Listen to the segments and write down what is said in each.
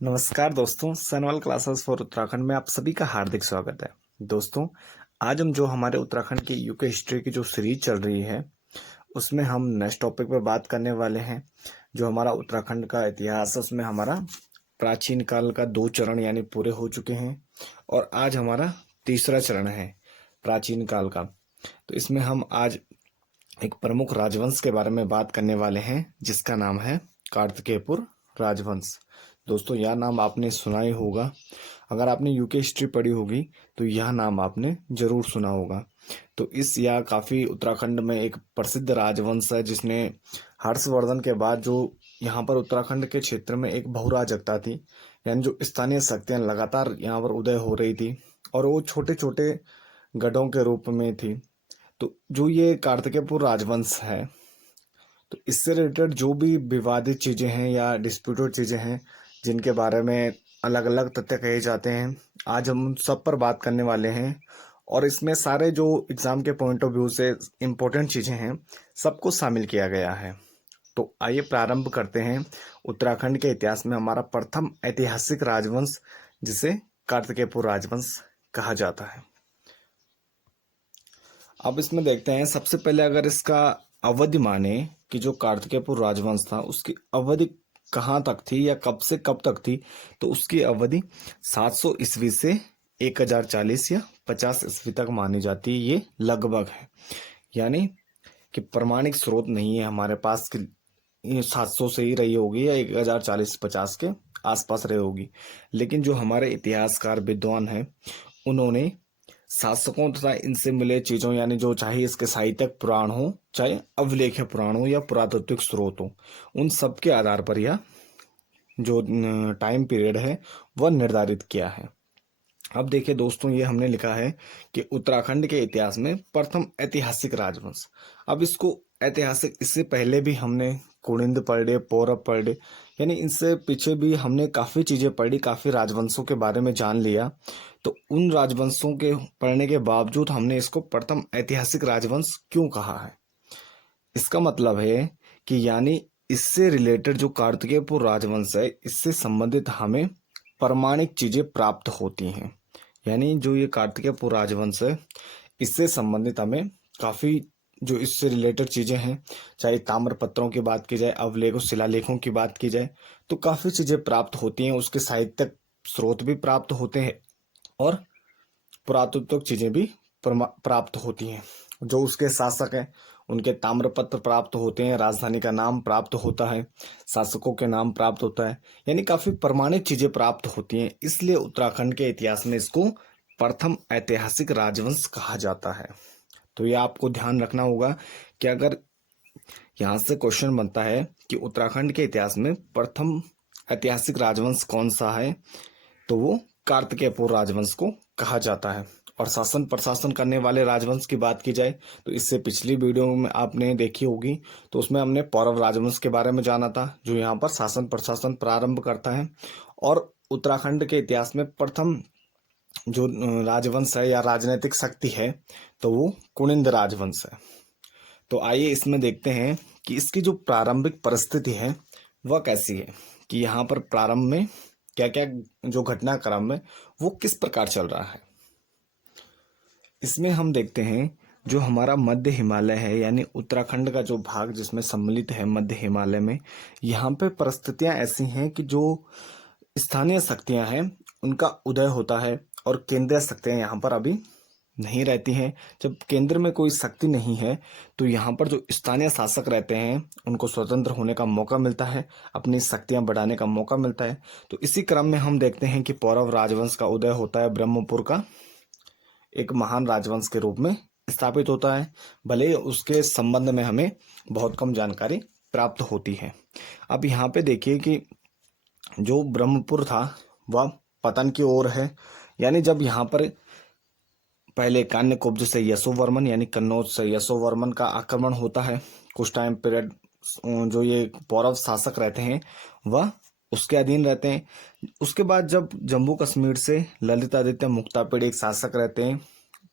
नमस्कार दोस्तों, Sanwal classes for Uttarakhand में आप सभी का हार्दिक स्वागत है। दोस्तों, आज हम जो हमारे उत्तराखंड की यूके हिस्ट्री की जो सीरीज चल रही है उसमें हम नेक्स्ट टॉपिक पर बात करने वाले हैं। जो हमारा उत्तराखंड का इतिहास है उसमें हमारा प्राचीन काल का 2 चरण यानी पूरे हो चुके हैं और आज हमारा तीसरा चरण है प्राचीन काल का। तो इसमें हम आज एक प्रमुख राजवंश के बारे में बात करने वाले हैं जिसका नाम है कार्तिकेयपुर राजवंश। दोस्तों, यह नाम आपने सुना ही होगा। अगर आपने यूके हिस्ट्री पढ़ी होगी तो यह नाम आपने जरूर सुना होगा। तो यह काफ़ी उत्तराखंड में एक प्रसिद्ध राजवंश है जिसने हर्षवर्धन के बाद जो यहाँ पर उत्तराखंड के क्षेत्र में एक बहुराजकता थी, यानी जो स्थानीय शक्तियाँ लगातार यहाँ पर उदय हो रही थी और वो छोटे छोटे गढ़ों के रूप में थी। तो जो ये कार्तिकेयपुर राजवंश है, तो इससे रिलेटेड जो भी विवादित चीज़ें हैं या डिस्प्यूटेड चीज़ें हैं जिनके बारे में अलग अलग तथ्य कहे जाते हैं, आज हम उन सब पर बात करने वाले हैं। और इसमें सारे जो एग्ज़ाम के पॉइंट ऑफ व्यू से इम्पोर्टेंट चीज़ें हैं सबको शामिल किया गया है। तो आइए प्रारंभ करते हैं उत्तराखंड के इतिहास में हमारा प्रथम ऐतिहासिक राजवंश जिसे कार्तिकेयपुर राजवंश कहा जाता है। अब इसमें देखते हैं, सबसे पहले अगर इसका अवधि माने कि जो कार्तिकेयपुर राजवंश था उसकी अवधि कहाँ तक थी या कब से कब तक थी, तो उसकी अवधि 700 ईस्वी से 1040 या 50 ईस्वी तक मानी जाती है। ये लगभग है, यानी कि प्रमाणिक स्रोत नहीं है हमारे पास कि 700 से ही रही होगी या 1040-50 के आसपास रही होगी। लेकिन जो हमारे इतिहासकार विद्वान हैं उन्होंने शासकों तथा इनसे मिले चीज़ों, यानी जो चाहे इसके साहित्यिक पुराण हो चाहे अभिलेख पुराण हो या पुरातात्विक स्रोत हो, उन सब के आधार पर यह जो टाइम पीरियड है वह निर्धारित किया है। अब देखिए दोस्तों, ये हमने लिखा है कि उत्तराखंड के इतिहास में प्रथम ऐतिहासिक राजवंश। अब इसको ऐतिहासिक, इससे पहले भी हमने कुणिंद पढ़े, पौरव पढ़े, यानी इनसे पीछे भी हमने काफ़ी चीज़ें पढ़ी, काफ़ी राजवंशों के बारे में जान लिया। तो उन राजवंशों के पढ़ने के बावजूद हमने इसको प्रथम ऐतिहासिक राजवंश क्यों कहा है? इसका मतलब है कि यानी इससे रिलेटेड जो कार्तिकेयपुर राजवंश है इससे संबंधित हमें प्रमाणिक चीज़ें प्राप्त होती हैं। यानी जो ये कार्तिकेयपुर राजवंश है इससे संबंधित हमें काफ़ी जो इससे रिलेटेड चीज़ें हैं, चाहे ताम्रपत्रों की बात की जाए, अवलेखों शिलालेखों की बात की जाए, तो काफ़ी चीज़ें प्राप्त होती हैं। उसके साहित्यिक स्रोत भी प्राप्त होते हैं और पुरातत्व चीज़ें भी प्राप्त होती हैं। जो उसके शासक हैं उनके ताम्रपत्र प्राप्त होते हैं, राजधानी का नाम प्राप्त होता है, शासकों के नाम प्राप्त होता है, यानी काफ़ी प्रमाणित चीज़ें प्राप्त होती हैं। इसलिए उत्तराखंड के इतिहास में इसको प्रथम ऐतिहासिक राजवंश कहा जाता है। तो ये आपको ध्यान रखना होगा कि अगर यहाँ से क्वेश्चन बनता है कि उत्तराखंड के इतिहास में प्रथम ऐतिहासिक राजवंश कौन सा है, तो वो कार्तिकेयपुर राजवंश को कहा जाता है। और शासन प्रशासन करने वाले राजवंश की बात की जाए तो इससे पिछली वीडियो में आपने देखी होगी, तो उसमें हमने पौरव राजवंश के बारे में जाना था जो यहाँ पर शासन प्रशासन प्रारंभ करता है। और उत्तराखंड के इतिहास में प्रथम जो राजवंश है या राजनीतिक शक्ति है तो वो कुणिंद राजवंश है। तो आइए इसमें देखते हैं कि इसकी जो प्रारंभिक परिस्थिति है वह कैसी है, कि यहाँ पर प्रारंभ में क्या क्या जो घटनाक्रम है वो किस प्रकार चल रहा है। इसमें हम देखते हैं जो हमारा मध्य हिमालय है, यानी उत्तराखंड का जो भाग जिसमें सम्मिलित है मध्य हिमालय में, यहाँ पे परिस्थितियाँ ऐसी हैं कि जो स्थानीय शक्तियाँ हैं उनका उदय होता है और केंद्रीय शक्तियाँ यहाँ पर अभी नहीं रहती हैं। जब केंद्र में कोई शक्ति नहीं है तो यहाँ पर जो स्थानीय शासक रहते हैं उनको स्वतंत्र होने का मौका मिलता है, अपनी शक्तियाँ बढ़ाने का मौका मिलता है। तो इसी क्रम में हम देखते हैं कि पौरव राजवंश का उदय होता है, ब्रह्मपुर का एक महान राजवंश के रूप में स्थापित होता है। भले उसके संबंध में हमें बहुत कम जानकारी प्राप्त होती है। अब यहाँ पे देखिए कि जो ब्रह्मपुर था वह पतन की ओर है, यानी जब यहाँ पर पहले कान्यकुब्ज से यशोवर्मन यानी कन्नौज से यशोवर्मन का आक्रमण होता है, कुछ टाइम पीरियड जो ये पौरव शासक रहते हैं वह उसके अधीन रहते हैं। उसके बाद जब जम्मू कश्मीर से ललितादित्य मुक्तापिड़ एक शासक रहते हैं,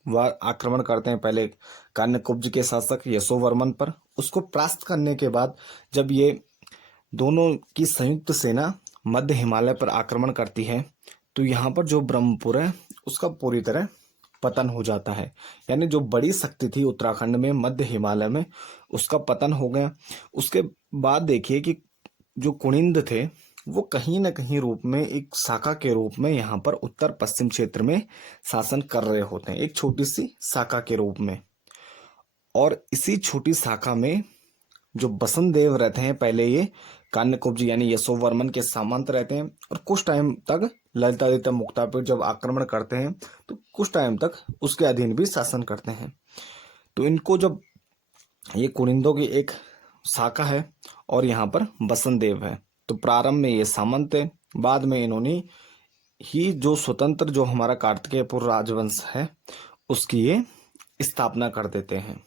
वह आक्रमण करते हैं पहले कान्यकुब्ज के शासक यशोवर्मन पर। उसको परास्त करने के बाद जब ये दोनों की संयुक्त सेना मध्य हिमालय पर आक्रमण करती है तो यहाँ पर जो ब्रह्मपुर है उसका पूरी तरह पतन हो जाता है। यानी जो बड़ी शक्ति थी उत्तराखंड में, मध्य हिमालय में, उसका पतन हो गया। उसके बाद देखिए कि जो कुनिंद थे वो कहीं ना कहीं रूप में एक शाखा के रूप में यहाँ पर उत्तर पश्चिम क्षेत्र में शासन कर रहे होते हैं, एक छोटी सी शाखा के रूप में। और इसी छोटी शाखा में जो बसंत देव रहते हैं, पहले ये कान्यकुब्ज यानी यशोवर्मन के सामंत रहते हैं और कुछ टाइम तक ललितादित्य मुक्तापिर जब आक्रमण करते हैं तो कुछ टाइम तक उसके अधीन भी शासन करते हैं। तो इनको जब ये कुनिंदों की एक शाखा है और यहाँ पर बसंत देव है, तो प्रारंभ में ये सामंत थे, बाद में इन्होंने ही जो स्वतंत्र जो हमारा कार्तिकेयपुर राजवंश है उसकी ये स्थापना कर देते हैं।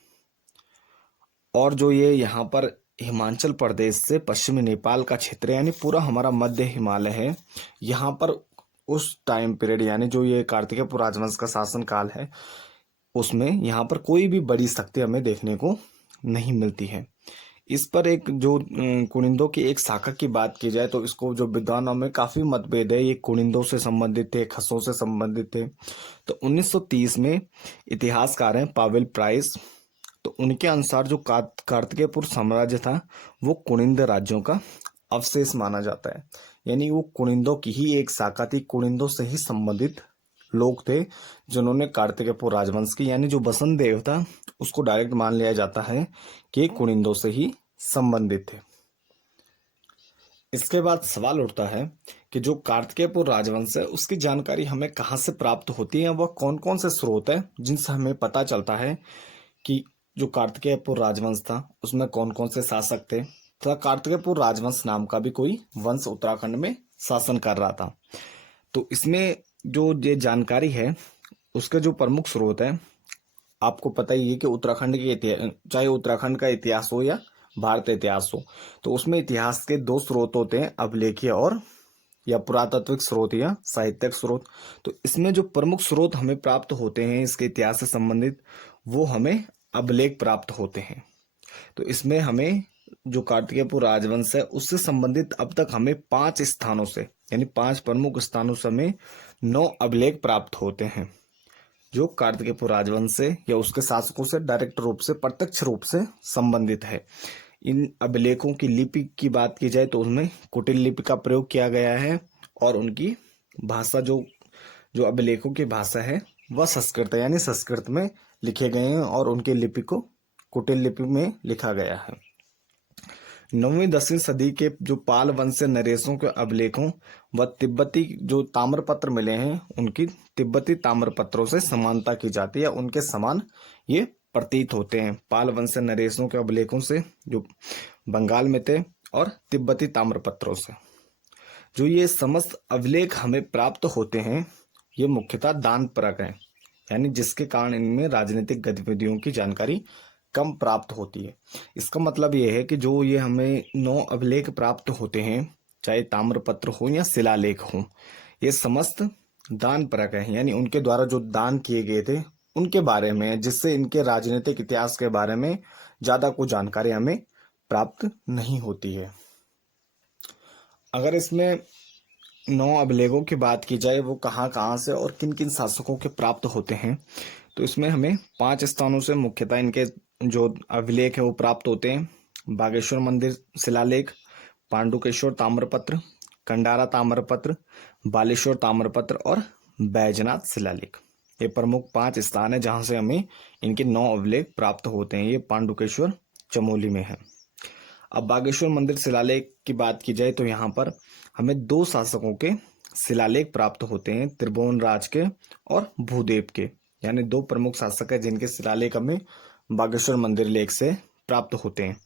और जो ये यहाँ पर हिमाचल प्रदेश से पश्चिमी नेपाल का क्षेत्र यानी पूरा हमारा मध्य हिमालय है, यहाँ पर उस टाइम पीरियड यानी जो ये कार्तिकेयपुर राजवंश का शासन काल है उसमें यहाँ पर कोई भी बड़ी शक्ति हमें देखने को नहीं मिलती है। इस पर एक जो कुनिंदों की एक शाखा की बात की जाए तो इसको जो विद्वानों में काफी मतभेद है, ये कुनिंदों से संबंधित थे, खसों से संबंधित थे। तो 1930 में इतिहासकार हैं पावेल प्राइस, तो उनके अनुसार जो कार्तिकेयपुर साम्राज्य था वो कुनिंद राज्यों का अवशेष माना जाता है। यानी वो कुनिंदों की ही एक शाखा थी, कुनिंदों से ही संबंधित लोग थे जिन्होंने कार्तिकेयपुर राजवंश की यानी जो बसंत देव था उसको डायरेक्ट मान लिया जाता है कि कुनिंदों से ही संबंधित थे। इसके बाद सवाल उठता है कि जो कार्तिकेयपुर राजवंश है उसकी जानकारी हमें कहाँ से प्राप्त होती है, वह कौन कौन से स्रोत है जिनसे हमें पता चलता है कि जो कार्तिकेयपुर राजवंश था उसमें कौन कौन से शासक थे तथा कार्तिकेयपुर राजवंश नाम का भी कोई वंश उत्तराखंड में शासन कर रहा था। तो इसमें जो ये जानकारी है उसके जो प्रमुख स्रोत है, आपको पता ही है कि उत्तराखंड के चाहे उत्तराखंड का इतिहास हो या भारत इतिहास हो, तो उसमें इतिहास के दो स्रोत होते हैं, अभिलेखीय और या पुरातात्विक स्रोत या साहित्यिक स्रोत। तो इसमें जो प्रमुख स्रोत हमें प्राप्त होते हैं इसके इतिहास से संबंधित वो हमें अभिलेख प्राप्त होते हैं। तो इसमें हमें जो कार्तिकेयपुर राजवंश है उससे संबंधित अब तक हमें 5 स्थानों से यानी 5 प्रमुख स्थानों से हमें 9 अभिलेख प्राप्त होते हैं जो कार्तिकेयपुर राजवंश से या उसके शासकों से डायरेक्ट रूप से, प्रत्यक्ष रूप से संबंधित है। इन अभिलेखों की लिपि की बात की जाए तो उसमें कुटिल लिपि का प्रयोग किया गया है और उनकी भाषा जो अभिलेखों की भाषा है वह संस्कृत है, यानी संस्कृत में लिखे गए हैं और उनकी लिपि को कुटिल लिपि में लिखा गया है। 9वीं 10वीं सदी के जो पाल वंश से नरेशों के अभिलेखों व तिब्बती जो ताम्रपत्र मिले हैं उनकी तिब्बती ताम्रपत्रों से समानता की जाती है, उनके समान ये प्रतीत होते हैं। पाल वंश से नरेशों के अभिलेखों से जो बंगाल में थे और तिब्बती ताम्रपत्रों से जो ये समस्त अभिलेख हमें प्राप्त होते हैं ये मुख्यतः दान परक है, यानी जिसके कारण इनमें राजनीतिक गतिविधियों की जानकारी कम प्राप्त होती है। इसका मतलब ये है कि जो ये हमें 9 अभिलेख प्राप्त होते हैं, चाहे ताम्रपत्र हो या शिलालेख हो, ये समस्त दान परक है, यानी उनके द्वारा जो दान किए गए थे उनके बारे में, जिससे इनके राजनीतिक इतिहास के बारे में ज्यादा कुछ जानकारी हमें प्राप्त नहीं होती है। अगर इसमें 9 अभिलेखों की बात की जाए वो कहाँ कहाँ से और किन किन शासकों के प्राप्त होते हैं, तो इसमें हमें 5 स्थानों से मुख्यतः इनके जो अभिलेख है वो प्राप्त होते हैं। बागेश्वर मंदिर शिलालेख, पांडुकेश्वर ताम्रपत्र, कंडारा ताम्रपत्र, बालेश्वर ताम्रपत्र और बैजनाथ शिलालेख। ये प्रमुख 5 स्थान है जहां से हमें इनके 9 अभिलेख प्राप्त होते हैं। ये पांडुकेश्वर चमोली में है। अब बागेश्वर मंदिर शिलालेख की बात की जाए तो यहाँ पर हमें 2 शासकों के शिलालेख प्राप्त होते हैं, त्रिभुवन राज के और भूदेव के, यानी 2 प्रमुख शासक है जिनके शिलालेख हमें बागेश्वर मंदिर लेख से प्राप्त होते हैं।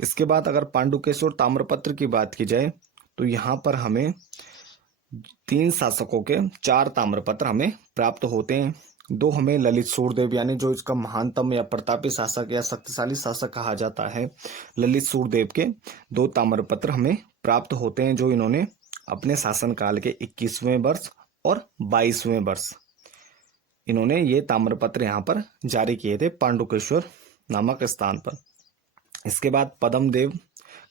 इसके बाद अगर पांडुकेश्वर ताम्रपत्र की बात की जाए तो यहाँ पर हमें 3 शासकों के 4 ताम्रपत्र हमें प्राप्त होते हैं। 2 हमें ललित सूर्यदेव यानी जो इसका महानतम या प्रतापी शासक या शक्तिशाली शासक कहा जाता है, ललित सूर्यदेव के 2 ताम्रपत्र हमें प्राप्त होते हैं जो इन्होंने अपने शासनकाल के 21वें वर्ष और 22वें वर्ष इन्होंने ये ताम्रपत्र यहाँ पर जारी किए थे पांडुकेश्वर नामक स्थान पर। इसके बाद पद्मदेव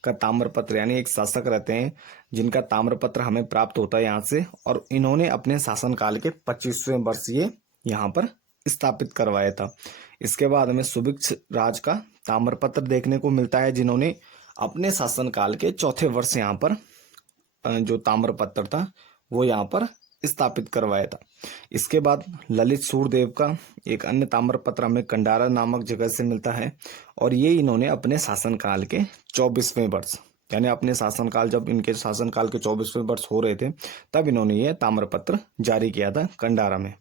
का ताम्रपत्र, यानी एक शासक रहते हैं जिनका ताम्रपत्र हमें प्राप्त होता है यहाँ से, और इन्होंने अपने शासनकाल के 25वें वर्ष ये यहाँ पर स्थापित करवाया था। इसके बाद हमें सुभिक्ष राज का ताम्रपत्र देखने को मिलता है, जिन्होंने अपने शासनकाल के चौथे वर्ष यहाँ पर जो ताम्रपत्र था वो यहाँ पर स्थापित करवाया था। इसके बाद ललित सूर्यदेव का एक अन्य ताम्रपत्र हमें कंडारा नामक जगह से मिलता है, और ये इन्होंने अपने शासनकाल के 24वें वर्ष, यानी अपने शासनकाल, जब इनके शासनकाल के 24वें वर्ष हो रहे थे तब इन्होंने ये ताम्रपत्र जारी किया था कंडारा में,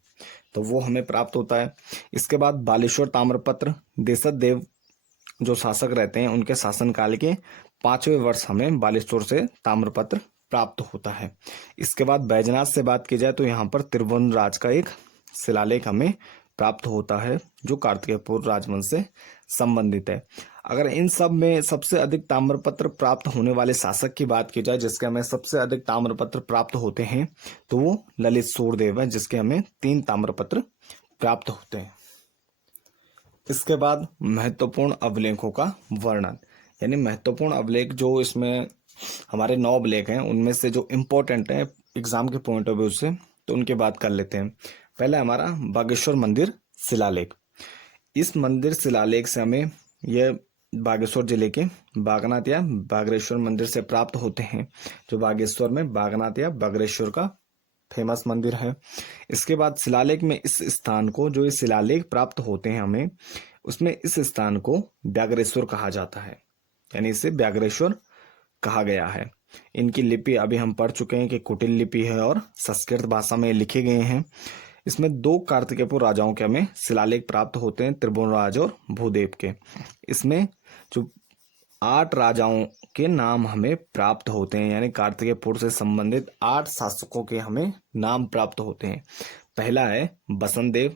तो वो हमें प्राप्त होता है। इसके बाद बालेश्वर ताम्रपत्र, देशद देव जो शासक रहते हैं उनके शासनकाल के 5वें वर्ष हमें बालेश्वर से ताम्रपत्र प्राप्त होता है। इसके बाद बैजनाथ से बात की जाए तो यहाँ पर त्रिभुवन राज का एक शिलालेख हमें प्राप्त होता है जो कार्तिकेयपुर राजवंश से संबंधित है। अगर इन सब में सबसे अधिक ताम्रपत्र प्राप्त होने वाले शासक की बात की जाए जिसके हमें सबसे अधिक ताम्रपत्र प्राप्त होते हैं तो वो ललित सूर्यदेव है, जिसके हमें 3 ताम्रपत्र प्राप्त होते हैं। इसके बाद महत्वपूर्ण अभिलेखों का वर्णन, यानी महत्वपूर्ण अभिलेख जो इसमें हमारे 9 अभिलेख हैं उनमें से जो इम्पोर्टेंट है एग्जाम के पॉइंट ऑफ व्यू से, तो उनकी बात कर लेते हैं। पहला हमारा बागेश्वर मंदिर शिलालेख। इस मंदिर शिलालेख से हमें यह बागेश्वर जिले के बागनाथ या बागरेश्वर मंदिर से प्राप्त होते हैं, जो बागेश्वर में बागनाथ या बागरेश्वर का फेमस मंदिर है। इसके बाद शिलालेख में इस स्थान को, जो ये शिलालेख प्राप्त होते हैं हमें, उसमें इस स्थान को व्याघ्रेश्वर कहा जाता है, यानी इसे व्याघ्रेश्वर कहा गया है। इनकी लिपि अभी हम पढ़ चुके हैं कि कुटिल लिपि है और संस्कृत भाषा में लिखे गए हैं। इसमें 2 कार्तिकेयपुर राजाओं के हमें शिलालेख प्राप्त होते हैं, त्रिभुवन राज और भूदेव के। इसमें जो 8 राजाओं के नाम हमें प्राप्त होते हैं, यानी कार्तिकेयपुर से संबंधित 8 शासकों के हमें नाम प्राप्त होते हैं। पहला है बसंत देव,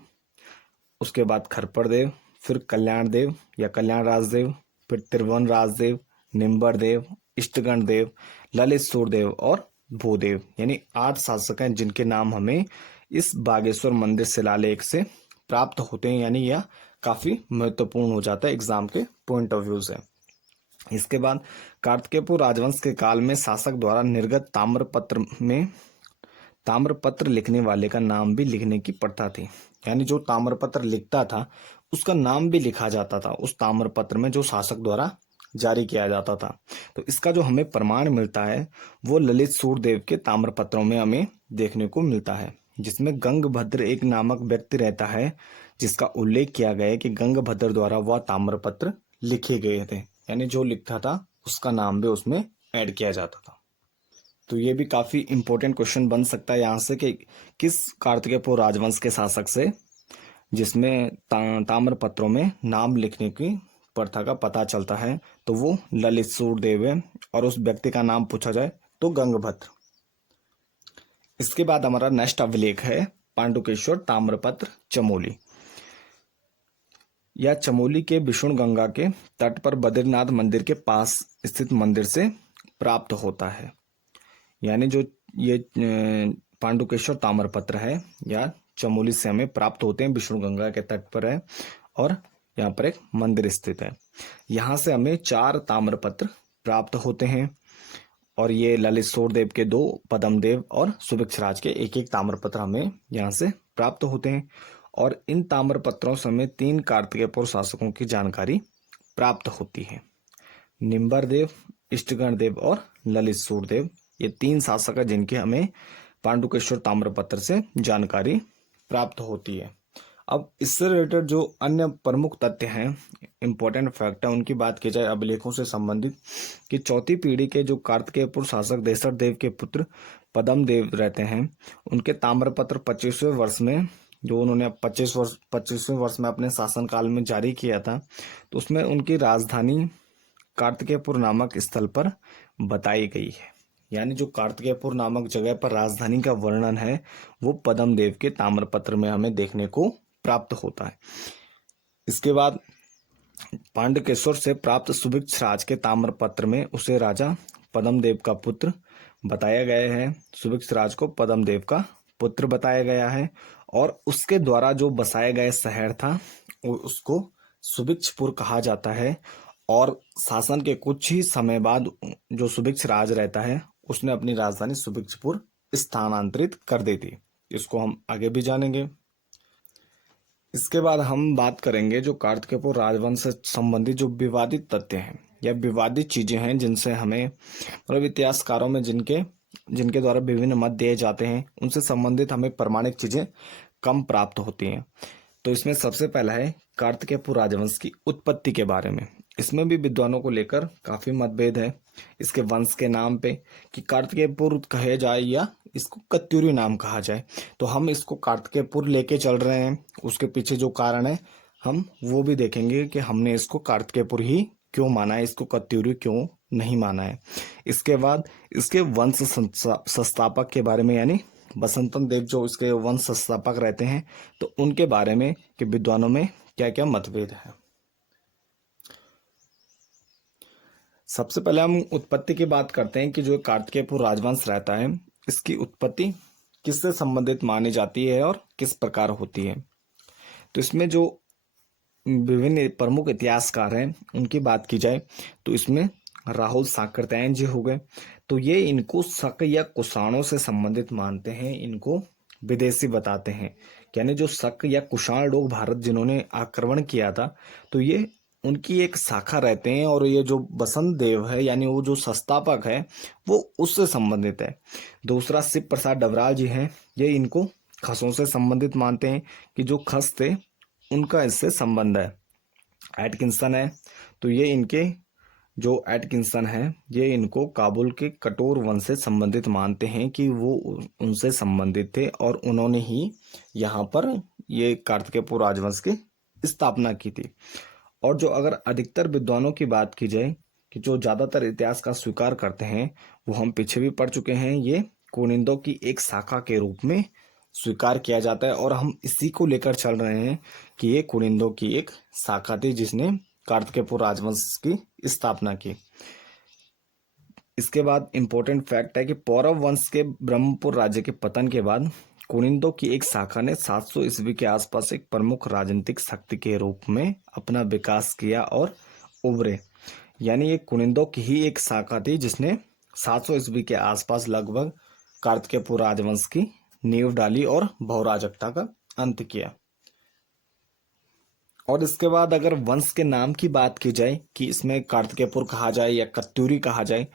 उसके बाद खरपर देव, फिर कल्याण देव या कल्याण राजदेव, फिर त्रिभुवन राजदेव, निम्बर देव, इष्टगण देव, ललित सूर्यदेव और भूदेव, यानी 8 शासक हैं जिनके नाम हमें इस बागेश्वर मंदिर शिलालेख से प्राप्त होते हैं, यानी यह काफी महत्वपूर्ण हो जाता है एग्जाम के पॉइंट ऑफ व्यू से। इसके बाद कार्तिकेयपुर राजवंश के काल में शासक द्वारा निर्गत ताम्रपत्र में ताम्रपत्र लिखने वाले का नाम भी लिखने की प्रथा थी, यानी जो ताम्रपत्र लिखता था उसका नाम भी लिखा जाता था उस ताम्रपत्र में जो शासक द्वारा जारी किया जाता था। तो इसका जो हमें प्रमाण मिलता है वो ललित सूर्यदेव के ताम्रपत्रों में हमें देखने को मिलता है, जिसमें गंगभद्र एक नामक व्यक्ति रहता है जिसका उल्लेख किया गया है कि गंगभद्र द्वारा वह ताम्रपत्र लिखे गए थे, यानी जो लिखता था उसका नाम भी उसमें ऐड किया जाता था। तो ये भी काफी इंपॉर्टेंट क्वेश्चन बन सकता है यहाँ से कि किस कार्तिकेयपुर राजवंश के शासक से जिसमें ताम्रपत्रों में नाम लिखने की प्रथा का पता चलता है, तो वो ललित सूर्यदेव है, और उस व्यक्ति का नाम पूछा जाए तो गंगभद्र। इसके बाद हमारा नेक्स्ट अभिलेख है पांडुकेश्वर ताम्रपत्र चमोली। यह चमोली के विष्णु गंगा के तट पर बद्रीनाथ मंदिर के पास स्थित मंदिर से प्राप्त होता है, यानी जो ये पांडुकेश्वर ताम्रपत्र है या चमोली से हमें प्राप्त होते हैं, विष्णु गंगा के तट पर है और यहाँ पर एक मंदिर स्थित है। यहाँ से हमें 4 ताम्रपत्र प्राप्त होते हैं, और ये ललित सूर्यदेव के 2, पद्मदेव और सुभिक्षराज के 1-1 ताम्रपत्र हमें यहाँ से प्राप्त होते हैं। और इन ताम्रपत्रों से हमें 3 कार्तिकेयपुर शासकों की जानकारी प्राप्त होती है। निम्बर देव, इष्टगण देव और ललित सूर्यदेव, ये 3 शासक हैं जिनके हमें पांडुकेश्वर ताम्रपत्र से जानकारी प्राप्त होती है। अब इससे रिलेटेड जो अन्य प्रमुख तथ्य हैं, इंपॉर्टेंट फैक्ट है, उनकी बात की जाए अभिलेखों से संबंधित, कि 4वीं पीढ़ी के जो कार्तिकेयपुर शासक देशर देव के पुत्र पद्म देव रहते हैं, उनके ताम्रपत्र 25वें वर्ष में, जो उन्होंने 25वें वर्ष में अपने शासनकाल में जारी किया था, तो उसमें उनकी राजधानी कार्तिकेयपुर नामक स्थल पर बताई गई है, यानी जो कार्तिकेयपुर नामक जगह पर राजधानी का वर्णन है वो पद्म देव के ताम्रपत्र में हमें देखने को प्राप्त होता है। इसके बाद पांडुकेश्वर से प्राप्त सुभिक्षराज के ताम्रपत्र में उसे राजा पद्मदेव का पुत्र बताया गया है, सुभिक्षराज को पद्मदेव का पुत्र बताया गया है, और उसके द्वारा जो बसाया गया शहर था उसको सुभिक्षपुर कहा जाता है, और शासन के कुछ ही समय बाद जो सुभिक्ष राज रहता है उसने अपनी राजधानी सुभिक्षपुर स्थानांतरित कर दी थी। इसको हम आगे भी जानेंगे। इसके बाद हम बात करेंगे जो कार्तिकेयपुर राजवंश से संबंधित जो विवादित तथ्य हैं या विवादित चीजें हैं जिनसे हमें मतलब इतिहासकारों में जिनके द्वारा विभिन्न मत दिए जाते हैं उनसे संबंधित हमें प्रमाणिक चीजें कम प्राप्त होती हैं। तो इसमें सबसे पहला है कार्तिकेयपुर राजवंश की उत्पत्ति के बारे में। इसमें भी विद्वानों को लेकर काफी मतभेद है इसके वंश के नाम पे कि कार्तिकेयपुर कहे जाए या इसको कत्यूरी नाम कहा जाए। तो हम इसको कार्तिकेयपुर लेके चल रहे हैं, उसके पीछे जो कारण है हम वो भी देखेंगे कि हमने इसको कार्तिकेयपुर ही क्यों माना है, इसको कत्यूरी क्यों नहीं माना है। इसके बाद इसके वंश संस्थापक के बारे में यानी बसंतन देव जो इसके वंश संस्थापक रहते हैं तो उनके बारे में कि विद्वानों में क्या क्या मतभेद है। सबसे पहले हम उत्पत्ति की बात करते हैं कि जो कार्तिकेयपुर राजवंश रहता है इसकी उत्पत्ति किससे संबंधित मानी जाती है और किस प्रकार होती है। तो इसमें जो विभिन्न प्रमुख इतिहासकार हैं उनकी बात की जाए तो इसमें राहुल सांकृत्यायन जी हो गए। तो ये इनको शक या कुषाणों से संबंधित मानते हैं, इनको विदेशी बताते हैं। यानी जो शक या कुषाण लोग भारत जिन्होंने आक्रमण किया था तो ये उनकी एक शाखा रहते हैं और ये जो बसंत देव है यानी वो जो संस्थापक है वो उससे संबंधित है। दूसरा शिव प्रसाद डबराल जी हैं, ये इनको खसों से संबंधित मानते हैं कि जो खस थे उनका इससे संबंध है। एटकिंसन है तो ये इनके जो एटकिंसन है ये इनको काबुल के कटोर वंश से संबंधित मानते हैं कि वो उनसे संबंधित थे और उन्होंने ही यहाँ पर ये कार्तिकेयपुर राजवंश की स्थापना की थी। और जो अगर अधिकतर विद्वानों की बात की जाए कि जो ज्यादातर इतिहास का स्वीकार करते हैं वो हम पीछे भी पढ़ चुके हैं, ये कुनिंदों की एक शाखा के रूप में स्वीकार किया जाता है और हम इसी को लेकर चल रहे हैं कि ये कुनिंदों की एक शाखा थी जिसने कार्तिकेयपुर राजवंश की स्थापना की। इसके बाद इंपॉर्टेंट फैक्ट है कि पौरव वंश के ब्रह्मपुर राज्य के पतन के बाद कुनिंदों की एक शाखा ने 700 ईस्वी के आसपास एक प्रमुख राजनीतिक शक्ति के रूप में अपना विकास किया और उभरे। यानी ये कुनिंदों की ही एक शाखा थी जिसने 700 ईस्वी के आसपास लगभग कार्तिकेयपुर राजवंश की नींव डाली और बहुराजकता का अंत किया। और इसके बाद अगर वंश के नाम की बात की जाए कि इसमें कार्तिकेयपुर कहा जाए या कत्यूरी कहा जाए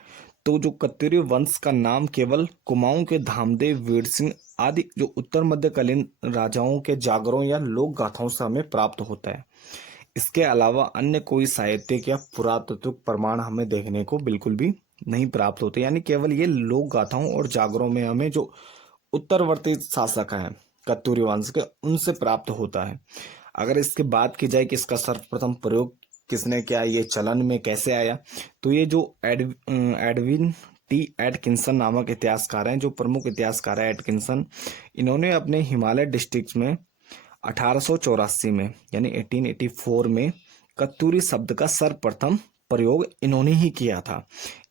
तो जो कत्यूरी वंश का नाम केवल कुमाऊं के धामदेव, वीर सिंह आदि जो उत्तर मध्यकालीन राजाओं के जागरों या लोक गाथाओं से हमें प्राप्त होता है। इसके अलावा अन्य कोई साहित्यिक या पुरातात्विक प्रमाण हमें देखने को बिल्कुल भी नहीं प्राप्त होते। यानी केवल ये लोक गाथाओं और जागरों में हमें जो उत्तरवर्ती शासक हैं कत्यूरी वंश के उनसे प्राप्त होता है। अगर इसके बात की जाए कि इसका सर्वप्रथम प्रयोग किसने किया, ये चलन में कैसे आया, तो ये जो एडविन टी एटकिंसन नामक इतिहासकार हैं, जो प्रमुख इतिहासकार है एटकिंसन, इन्होंने अपने हिमालय डिस्ट्रिक्ट में 1884 में यानी 1884 में कत्यूरी शब्द का सर्वप्रथम प्रयोग इन्होंने ही किया था।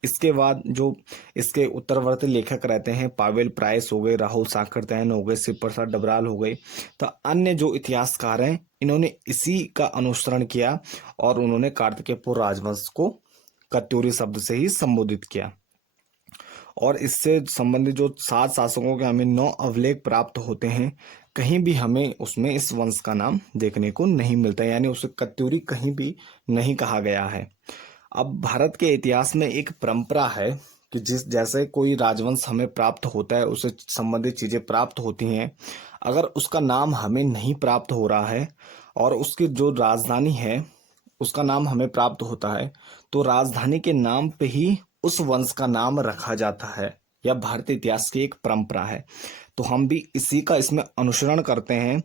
इसके बाद जो इसके उत्तरवर्ती लेखक रहते हैं पावेल प्राइस हो गए, राहुल सांकृत्यायन हो गए, शिव प्रसाद डबराल हो गए, तो अन्य जो इतिहासकार हैं इन्होंने इसी का अनुसरण किया और उन्होंने कार्तिकेयपुर राजवंश को कत्यूरी शब्द से ही संबोधित किया। और इससे संबंधित जो 7 शासकों के हमें 9 अभिलेख प्राप्त होते हैं, कहीं भी हमें उसमें इस वंश का नाम देखने को नहीं मिलता, यानी उसे कत्यूरी कहीं भी नहीं कहा गया है। अब भारत के इतिहास में एक परंपरा है कि जैसे कोई राजवंश हमें प्राप्त होता है, उससे संबंधित चीजें प्राप्त होती हैं, अगर उसका नाम हमें नहीं प्राप्त हो रहा है और उसकी जो राजधानी है उसका नाम हमें प्राप्त होता है, तो राजधानी के नाम पे ही उस वंश का नाम रखा जाता है। यह भारतीय इतिहास की एक परंपरा है। तो हम भी इसी का इसमें अनुसरण करते हैं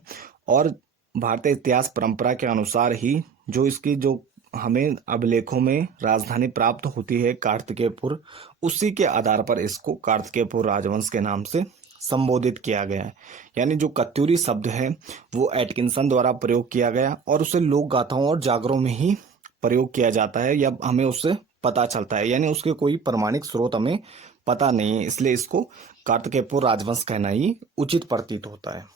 और भारतीय इतिहास परंपरा के अनुसार ही जो इसकी जो हमें अभिलेखों में राजधानी प्राप्त होती है कार्तिकेयपुर, उसी के आधार पर इसको कार्तिकेयपुर राजवंश के नाम से संबोधित किया गया है। यानी जो कत्यूरी शब्द है वो एटकिंसन द्वारा प्रयोग किया गया और उसे लोक गाथाओं और जागरों में ही प्रयोग किया जाता है या हमें उससे पता चलता है, यानी उसके कोई प्रमाणिक स्रोत हमें पता नहीं है, इसलिए इसको कार्तिकेयपुर राजवंश कहना ही उचित प्रतीत होता है।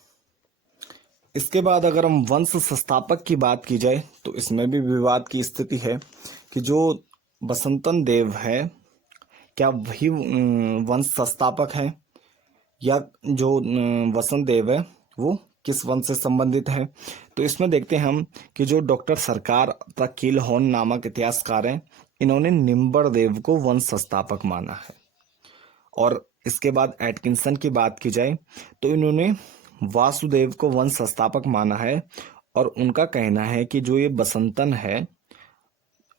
इसके बाद अगर हम वंश संस्थापक की बात की जाए तो इसमें भी विवाद की स्थिति है कि जो वसंतन देव है क्या वही वंश संस्थापक है, या जो वसंत देव है वो किस वंश से संबंधित है। तो इसमें देखते हैं हम कि जो डॉक्टर सरकार तथा किलहॉर्न नामक इतिहासकार हैं, इन्होंने निम्बर देव को वंश संस्थापक माना है। और इसके बाद एटकिंसन की बात की जाए तो इन्होंने वासुदेव को वंश संस्थापक माना है, और उनका कहना है कि जो ये बसंतन है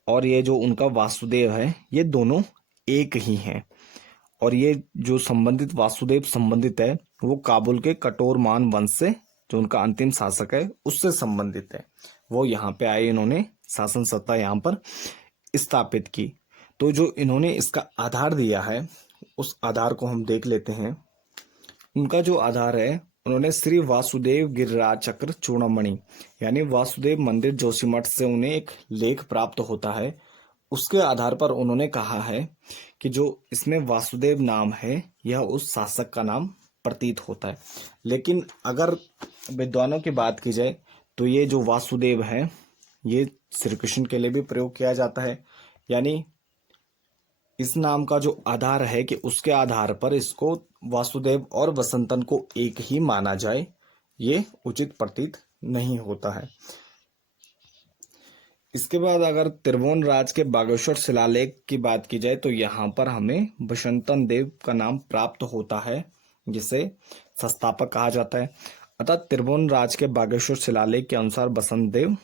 और ये जो उनका वासुदेव है, ये दोनों एक ही हैं। और ये जो संबंधित वासुदेव संबंधित है वो काबुल के कटोरमान वंश से, जो उनका अंतिम शासक है, उससे संबंधित है। वो यहाँ पे आए, इन्होंने शासन सत्ता यहाँ पर स्थापित की। तो जो इन्होंने इसका आधार दिया है उस आधार को हम देख लेते हैं। उनका जो आधार है, उन्होंने श्री वासुदेव गिरिराज चक्र चूड़ामणि यानी वासुदेव मंदिर जोशीमठ से उन्हें एक लेख प्राप्त होता है। उसके आधार पर उन्होंने कहा है कि जो इसमें वासुदेव नाम है यह उस शासक का नाम प्रतीत होता है। लेकिन अगर विद्वानों की बात की जाए तो ये जो वासुदेव है ये श्री कृष्ण के लिए भी प्रयोग किया जाता है। यानी इस नाम का जो आधार है कि उसके आधार पर इसको वासुदेव और वसंतन को एक ही माना जाए, ये उचित प्रतीत नहीं होता है। इसके बाद अगर त्रिभुवन राज के बागेश्वर शिलालेख की बात की जाए तो यहाँ पर हमें वसंतन देव का नाम प्राप्त होता है, जिसे संस्थापक कहा जाता है। अतः त्रिभुवन राज के बागेश्वर शिलालेख के अनुसार बसंत देव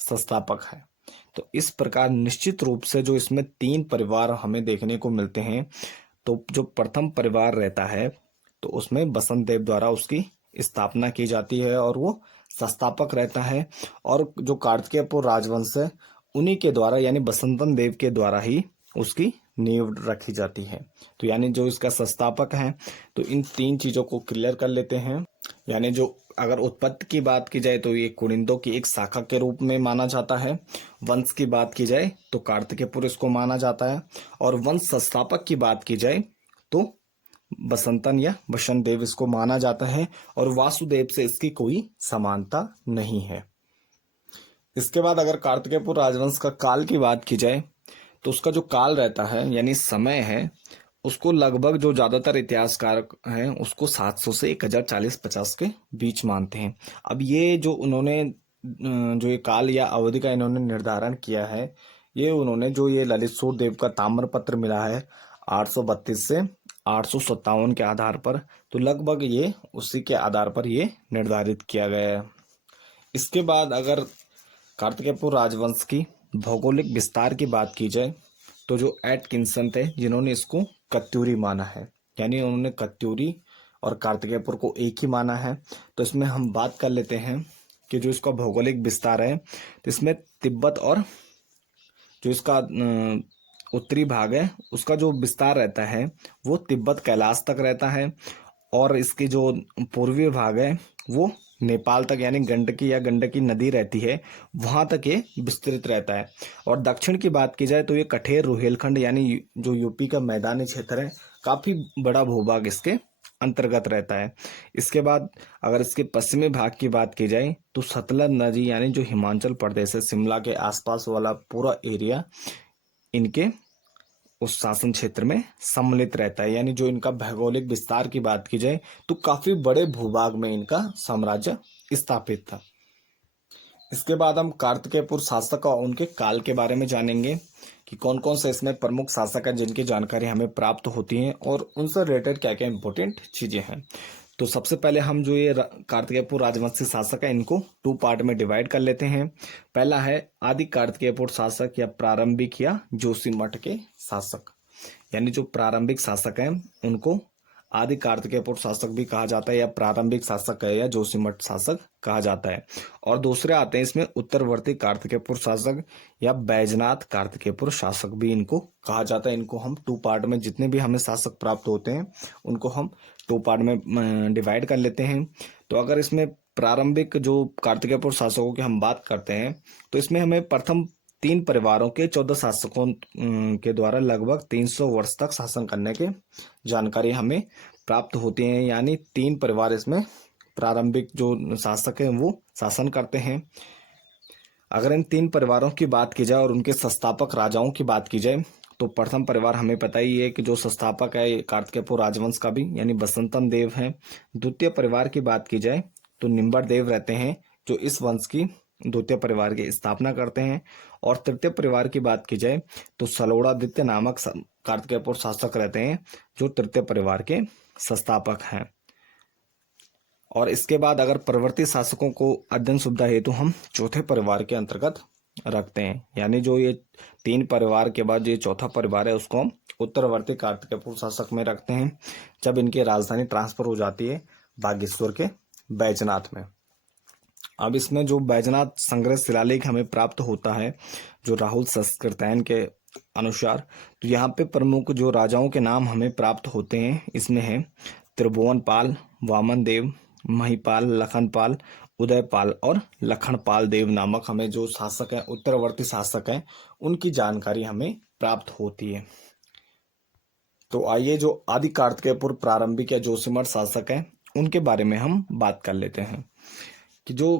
संस्थापक है। तो इस प्रकार निश्चित रूप से जो इसमें 3 परिवार हमें देखने को मिलते हैं, तो जो प्रथम परिवार रहता है तो उसमें बसंत देव द्वारा उसकी स्थापना की जाती है और वो संस्थापक रहता है। और जो कार्तिकेयपुर राजवंश है उन्हीं के द्वारा यानी बसंतन देव के द्वारा ही उसकी नींव रखी जाती है। तो यानी जो इसका संस्थापक है, तो इन 3 चीजों को क्लियर कर लेते हैं। यानी जो अगर उत्पत्ति की बात की जाए तो ये कुनिंदों की एक शाखा के रूप में माना जाता है। वंश की बात की जाए तो कार्तिकेयपुर इसको माना जाता है। और वंश संस्थापक की बात की जाए तो बसंतन या वसंत देव इसको माना जाता है। और वासुदेव से इसकी कोई समानता नहीं है। इसके बाद अगर कार्तिकेयपुर राजवंश का काल की बात की जाए तो उसका जो काल रहता है यानी समय है, उसको लगभग जो ज्यादातर इतिहासकार हैं उसको 700 से 1040-50 के बीच मानते हैं। अब ये जो उन्होंने जो ये काल या अवधि का इन्होंने निर्धारण किया है, ये उन्होंने जो ये ललित सूर्य देव का ताम्रपत्र मिला है 832 से 857 के आधार पर, तो लगभग ये उसी के आधार पर ये निर्धारित किया गया है। इसके बाद अगर कार्तिकेयपुर राजवंश की भौगोलिक विस्तार की बात की जाए तो जो एटकिंसन थे जिन्होंने इसको कत्यूरी माना है, यानी उन्होंने कत्यूरी और कार्तिकेयपुर को एक ही माना है। तो इसमें हम बात कर लेते हैं कि जो इसका भौगोलिक विस्तार है, तो इसमें तिब्बत और जो इसका उत्तरी भाग है उसका जो विस्तार रहता है वो तिब्बत कैलाश तक रहता है। और इसकी जो पूर्वी भाग है वो नेपाल तक यानी गंडकी या गंडकी नदी रहती है वहां तक ये विस्तृत रहता है। और दक्षिण की बात की जाए तो ये कठेर रुहेलखंड यानी जो यूपी का मैदानी क्षेत्र है, काफी बड़ा भूभाग इसके अंतर्गत रहता है। इसके बाद अगर इसके पश्चिमी भाग की बात की जाए तो सतलज नदी यानी जो हिमाचल प्रदेश है, शिमला के आसपास वाला पूरा एरिया इनके उस शासन क्षेत्र में सम्मिलित रहता है। यानी जो इनका भौगोलिक विस्तार की बात की जाए तो काफी बड़े भूभाग में इनका साम्राज्य स्थापित था। इसके बाद हम कार्तिकेयपुर शासक और उनके काल के बारे में जानेंगे कि कौन कौन से इसमें प्रमुख शासक हैं जिनकी जानकारी हमें प्राप्त होती है और उनसे रिलेटेड क्या क्या इंपॉर्टेंट चीजें हैं। तो सबसे पहले हम जो ये कार्तिकेयपुर राजवंशी शासक है इनको 2 पार्ट में डिवाइड कर लेते हैं। पहला है आदि कार्तिकेयपुर शासक या प्रारंभिक या जोशीमठ के शासक, यानी जो प्रारंभिक शासक हैं उनको आदि कार्तिकेयपुर शासक भी कहा जाता है या प्रारंभिक शासक है या जोशीमठ शासक कहा जाता है। और दूसरे आते हैं इसमें उत्तरवर्ती कार्तिकेयपुर शासक या बैजनाथ कार्तिकेयपुर शासक भी इनको कहा जाता है। इनको हम 2 पार्ट में जितने भी हमें शासक प्राप्त होते हैं उनको हम 2 पार्ट में डिवाइड कर लेते हैं। तो अगर इसमें प्रारंभिक जो कार्तिकेयपुर शासकों की हम बात करते हैं तो इसमें हमें प्रथम 3 परिवारों के 14 शासकों के द्वारा लगभग 300 वर्ष तक शासन करने के जानकारी हमें प्राप्त होती है। यानी 3 परिवार इसमें प्रारंभिक जो शासक हैं वो शासन करते हैं। अगर इन 3 परिवारों की बात की जाए और उनके संस्थापक राजाओं की बात की जाए, तो प्रथम परिवार हमें पता ही है कि जो संस्थापक है कार्तिकेयपुर राजवंश का भी, यानी बसंतम देव है। द्वितीय परिवार की बात की जाए तो निम्बर देव रहते हैं, जो इस वंश की द्वितीय परिवार की स्थापना करते हैं। और तृतीय परिवार की बात की जाए तो सलोड़ादित्य नामक कार्तिकेयपुर शासक रहते हैं, जो तृतीय परिवार के संस्थापक हैं। और इसके बाद अगर परवर्ती शासकों को अध्ययन सुविधा हेतु हम चौथे परिवार के अंतर्गत रखते हैं, यानी जो ये 3 परिवार के बाद ये चौथा परिवार है उसको हम उत्तरवर्ती कार्तिकेयपुर शासक में रखते हैं, जब इनकी राजधानी ट्रांसफर हो जाती है बागेश्वर के बैजनाथ में। अब इसमें जो बैजनाथ संग्रह शिलालेख हमें प्राप्त होता है, जो राहुल संस्कृतायन के अनुसार, तो यहाँ पे प्रमुख जो राजाओं के नाम हमें प्राप्त होते हैं, इसमें है त्रिभुवनपाल, वामन देव, महिपाल, लखनपाल, उदयपाल और लखनपाल देव नामक हमें जो शासक हैं, उत्तरवर्ती शासक हैं, उनकी जानकारी हमें प्राप्त होती है। तो आइए जो आदि कार्तिकेयपुर प्रारंभिक या जोशीमठ शासक हैं उनके बारे में हम बात कर लेते हैं। कि जो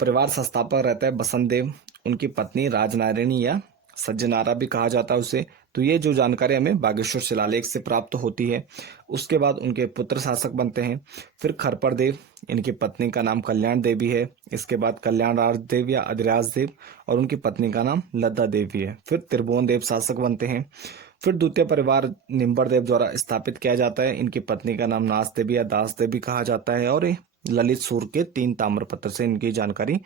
परिवार संस्थापक रहता है बसंत देव, उनकी पत्नी राजनारायणी या सज्जनारा भी कहा जाता है उसे, तो ये जो जानकारी हमें बागेश्वर शिलालेख से प्राप्त होती है। उसके बाद उनके पुत्र शासक बनते हैं। फिर खरपर देव, इनकी पत्नी का नाम कल्याण देवी है। इसके बाद कल्याण राज देव या अधिराज देव, और उनकी पत्नी का नाम लद्दा देवी है। फिर त्रिभुवन देव शासक बनते हैं। फिर द्वितीय परिवार निम्बर देव द्वारा स्थापित किया जाता है। इनकी पत्नी का नाम नास देवी या दास देवी कहा जाता है, और ललित सूर के 3 ताम्रपत्र से इनकी जानकारी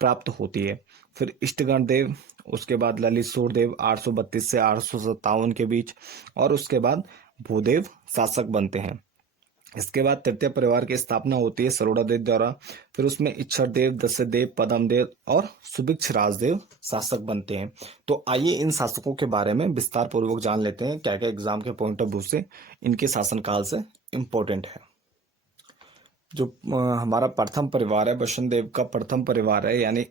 प्राप्त होती है। फिर इष्टगण देव, उसके बाद ललित सूर देव 832 से 857 के बीच, और उसके बाद भूदेव शासक बनते हैं। इसके बाद तृतीय परिवार की स्थापना होती है सरोड़ा देव द्वारा। फिर उसमें इच्छर देव, दस्य देव, पदम देव और सुभिक्ष राजदेव शासक बनते हैं। तो आइए इन शासकों के बारे में विस्तार पूर्वक जान लेते हैं, क्या क्या एग्जाम के पॉइंट ऑफ व्यू से इनके शासनकाल से इम्पोर्टेंट है। जो हमारा प्रथम परिवार है, बसंत देव का प्रथम परिवार है, यानी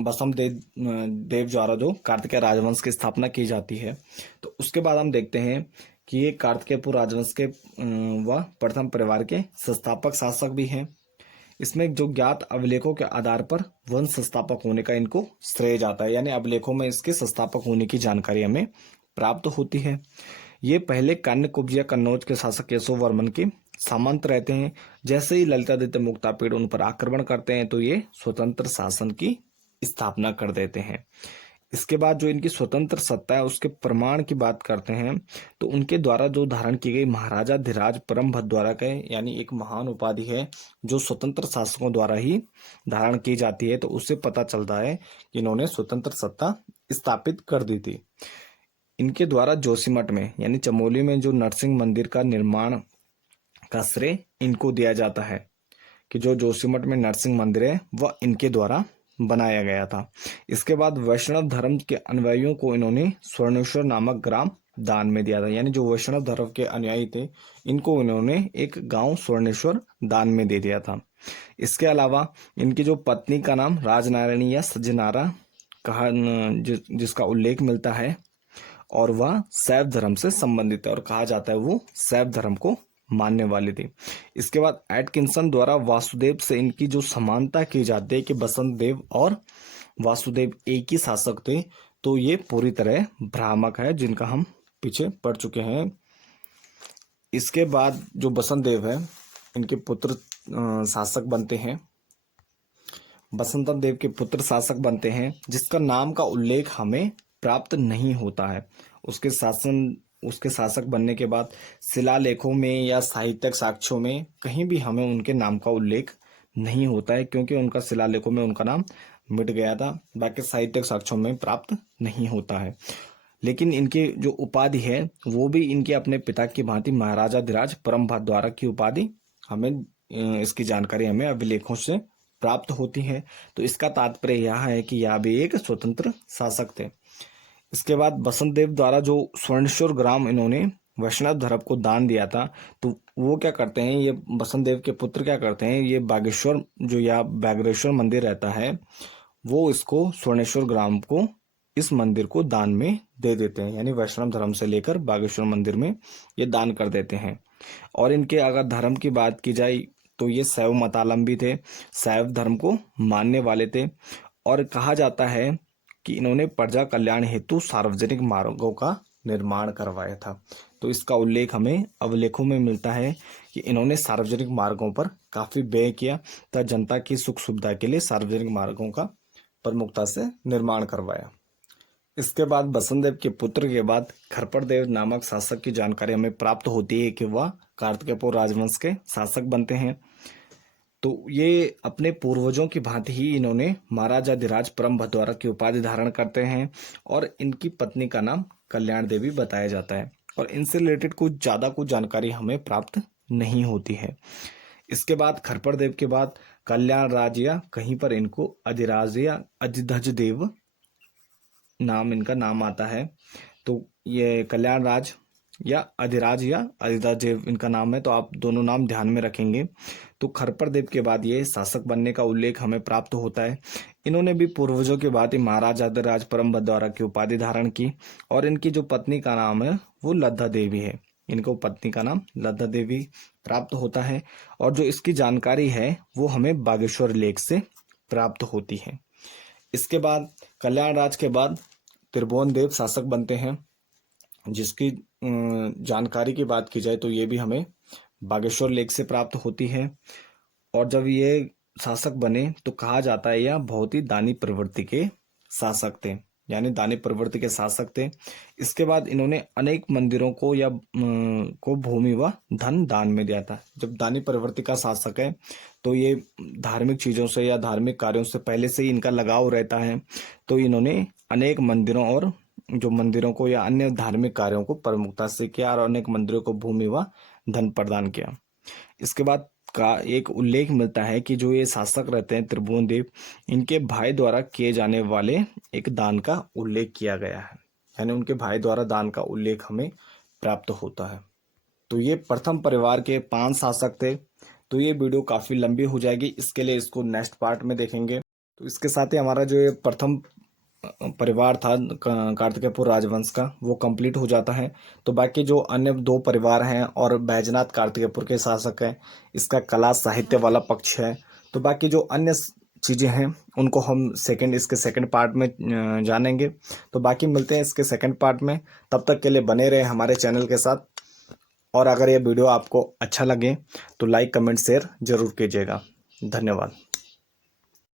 बसंत देव द्वारा जो कार्तिकेय राजवंश की स्थापना की जाती है। तो उसके बाद हम देखते हैं कि ये कार्तिकेयपुर राजवंश के व प्रथम परिवार के संस्थापक शासक भी हैं। इसमें जो ज्ञात अभिलेखों के आधार पर वंश संस्थापक होने का इनको श्रेय जाता है, यानी अभिलेखों में इसके संस्थापक होने की जानकारी हमें प्राप्त होती है। ये पहले कान्यकुब्ज या कन्नौज के शासक केशव वर्मन के सामंत रहते हैं। जैसे ही ललितादित्य मुक्तापीड़ उन पर आक्रमण करते हैं, तो ये स्वतंत्र शासन की स्थापना कर देते हैं। इसके बाद जो इनकी स्वतंत्र सत्ता है उसके प्रमाण की बात करते हैं, तो उनके द्वारा जो धारण की गई महाराजा धीराज परम भद्द्वारा का, यानी एक महान उपाधि है जो स्वतंत्र शासकों द्वारा ही धारण की जाती है। तो उससे पता चलता है कि इन्होंने स्वतंत्र सत्ता स्थापित कर दी थी। इनके द्वारा जोशीमठ में यानी चमोली में जो नरसिंह मंदिर का निर्माण का श्रेय इनको दिया जाता है, कि जो जोशीमठ में नरसिंह मंदिर है वह इनके द्वारा बनाया गया था। इसके बाद वैष्णव धर्म के अनुयायियों को इन्होंने स्वर्णेश्वर नामक ग्राम दान में दिया था, यानी जो वैष्णव धर्म के अनुयायी थे इनको इन्होंने एक गांव स्वर्णेश्वर दान में दे दिया था। इसके अलावा इनकी जो पत्नी का नाम राजनारायणी या सज्जनारा कहा, जिसका उल्लेख मिलता है, और वह शैव धर्म से संबंधित है और कहा जाता है वो शैव धर्म को मानने वाली थी। इसके बाद एटकिंसन द्वारा वासुदेव से इनकी जो समानता की जाती है कि बसंत देव और वासुदेव एक ही शासक थे, तो ये पूरी तरह भ्रामक है, जिनका हम पीछे पढ़ चुके हैं। इसके बाद जो बसंत देव है इनके पुत्र शासक बनते हैं, बसंत देव के पुत्र शासक बनते हैं, जिसका नाम का उल्लेख हमें प्राप्त नहीं होता है। उसके शासक बनने के बाद शिलालेखों में या साहित्यिक साक्ष्यों में कहीं भी हमें उनके नाम का उल्लेख नहीं होता है, क्योंकि उनका शिलालेखों में उनका नाम मिट गया था। बाकी साहित्यिक साक्ष्यों में प्राप्त नहीं होता है। लेकिन इनकी जो उपाधि है वो भी इनके अपने पिता की भांति महाराजा धीराज परम भद्द्वारा की उपाधि हमें इसकी जानकारी हमें अभिलेखों से प्राप्त होती है। तो इसका तात्पर्य यह है कि यह भी एक स्वतंत्र शासक थे। इसके बाद बसंत देव द्वारा जो स्वर्णेश्वर ग्राम इन्होंने वैष्णव धर्म को दान दिया था, तो वो क्या करते हैं, ये बसंत देव के पुत्र क्या करते हैं, ये बागेश्वर जो या बागेश्वर मंदिर रहता है वो इसको स्वर्णेश्वर ग्राम को, इस मंदिर को दान में दे देते हैं, यानी वैष्णव धर्म से लेकर बागेश्वर मंदिर में ये दान कर देते हैं। और इनके अगर धर्म की बात की जाए तो ये शैव मतावलंबी थे, शैव धर्म को मानने वाले थे। और कहा जाता है कि इन्होंने प्रजा कल्याण हेतु सार्वजनिक मार्गों का निर्माण करवाया था। तो इसका उल्लेख हमें अभिलेखों में मिलता है कि इन्होंने सार्वजनिक मार्गों पर काफी व्यय किया तथा जनता की सुख सुविधा के लिए सार्वजनिक मार्गों का प्रमुखता से निर्माण करवाया। इसके बाद बसंत देव के पुत्र के बाद खरपर देव नामक शासक की जानकारी हमें प्राप्त होती है कि वह कार्तिकेयपुर राजवंश के शासक बनते हैं। तो ये अपने पूर्वजों की भांति ही इन्होंने महाराजाधिराज परम भद्वारा की उपाधि धारण करते हैं और इनकी पत्नी का नाम कल्याण देवी बताया जाता है और इनसे रिलेटेड कुछ जानकारी हमें प्राप्त नहीं होती है। इसके बाद खरपर देव के बाद कल्याण राज या कहीं पर इनको अधिराज या अधिध्वज देव नाम इनका नाम आता है। तो ये कल्याण राज या अधिराज या अधिध्वज देव इनका नाम है, तो आप दोनों नाम ध्यान में रखेंगे। तो खरपर देव के बाद ये शासक बनने का उल्लेख हमें प्राप्त होता है। इन्होंने भी पूर्वजों के बाद ही महाराज अधिराज परम भद्वारा की उपाधि धारण की और इनकी जो पत्नी का नाम है वो लद्दा देवी है। इनको पत्नी का नाम लद्दा देवी प्राप्त होता है और जो इसकी जानकारी है वो हमें बागेश्वर लेख से प्राप्त होती है। इसके बाद कल्याण राज के बाद त्रिभुवन देव शासक बनते हैं, जिसकी जानकारी की बात की जाए तो ये भी हमें बागेश्वर लेख से प्राप्त होती है। और जब ये शासक बने तो कहा जाता है यह बहुत ही दानी प्रवृत्ति के शासक थे, यानी दानी प्रवृत्ति के शासक थे। इसके बाद इन्होंने अनेक मंदिरों को या को भूमि व धन दान में दिया था। जब दानी प्रवृत्ति का शासक है तो ये धार्मिक चीजों से या धार्मिक कार्यों से पहले से ही इनका लगाव रहता है, तो इन्होंने अनेक मंदिरों और जो मंदिरों को या अन्य धार्मिक कार्यों को प्रमुखता से किया और अनेक मंदिरों को भूमि व धन प्रदान किया। इसके बाद का एक उल्लेख मिलता है कि जो ये शासक रहते हैं त्रिभुवन देव, इनके भाई द्वारा किए जाने वाले एक दान का उल्लेख किया गया है, यानी उनके भाई द्वारा दान का उल्लेख हमें प्राप्त होता है। तो ये प्रथम परिवार के 5 शासक थे। तो ये वीडियो काफी लंबी हो जाएगी, इसके लिए इसको नेक्स्ट पार्ट में देखेंगे। तो इसके साथ ही हमारा जो ये प्रथम परिवार था कार्तिकेयपुर राजवंश का वो कंप्लीट हो जाता है। तो बाकी जो अन्य 2 परिवार हैं और बैजनाथ कार्तिकेयपुर के शासक हैं, इसका कला साहित्य वाला पक्ष है। तो बाकी जो अन्य चीज़ें हैं उनको हम इसके सेकंड पार्ट में जानेंगे। तो बाकी मिलते हैं इसके सेकंड पार्ट में, तब तक के लिए बने रहे हमारे चैनल के साथ। और अगर ये वीडियो आपको अच्छा लगे तो लाइक कमेंट शेयर जरूर कीजिएगा। धन्यवाद।